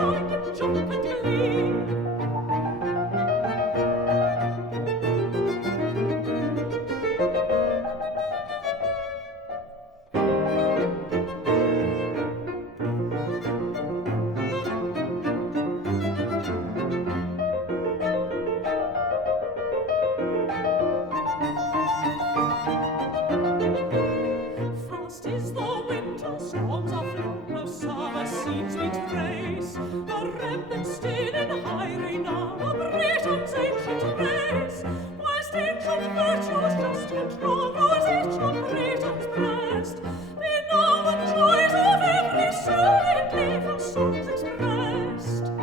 joined in joke and glee. Fast is the winter, storms are flown, no summer scenes we trace. The remnant still in high renown of Britain's ancient race. Whilst ancient virtues just control rose each on Britain's breast, be now the joys of every soul in gleeful songs expressed.